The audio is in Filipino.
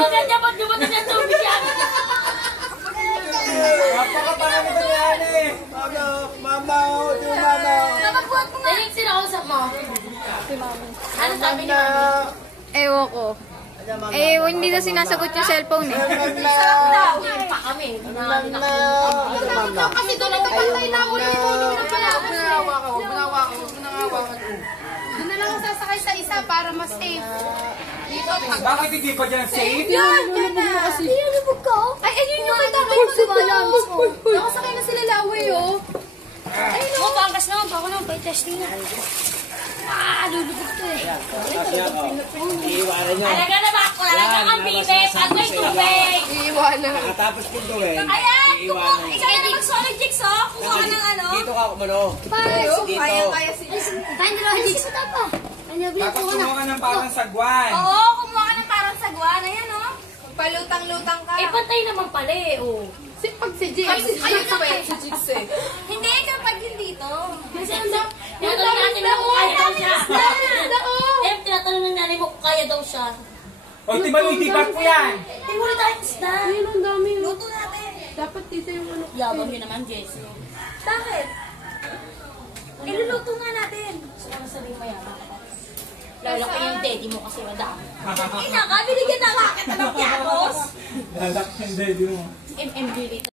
maganda pag dumating ng tubig yan. Napakapangit ito yan eh. Mama, di mama. Napabuhat mo nga. Daling sinausap mo. Si mami. Ano sabi ni mami? Ewan ko. Eh, hindi na sinasagot yung cellphone eh. Sarap daw. Pa kami. Kasi doon ang kapantay na ako nito. Ginawa ko. Doon na lang ako sasakay sa isa para mas safe. Bakit hindi pa dyan safe? Yan! Nilulubog ka? Ay, ayun yung kay tatay mo, diba? Nakasakay na sila laway, oh. Ayun o, pangkas naman. Bako naman, pay-testing na. Lulubog to eh. Iiwanan nyo. Talaga na ba? Wala na kang bibe. Pag may tubig. Iiwanan. Nakatapos ko ito eh. Ayan! Iiwanan. Ikaw na mag-solid jigs, oh. Kukuha ka ng ano. Dito ka kumano. Kaya si Kain na lang jigs. Ito pa. Tapos kumuha ka ng parang sagwan. Oo, kumuha ka ng parang sagwan. Ayan, oh. palutang-lutang ka. Eh, pantay naman pala eh, oh. Pag si Jigs. Ayun na ba yun si Jigs eh. Hindi, kapag hindi to. Kasi ang tinatanong natin na kung kaya daw siya. Eh, tinatanong ng nanay mo kung kaya daw siya. O, tiba-tiba po yan. Eh, wala tayong isda. Ayun, ang dami. Luto natin. Dapat dito yung ano. Yabang yun naman, Jess. Bakit? Iluluto nga natin. Gusto ko na sabihin mayabang. Lalaki yung daddy mo kasi madami. Ina ka, binigyan na nga kita ng piatos. Lalak yung daddy mo. MMB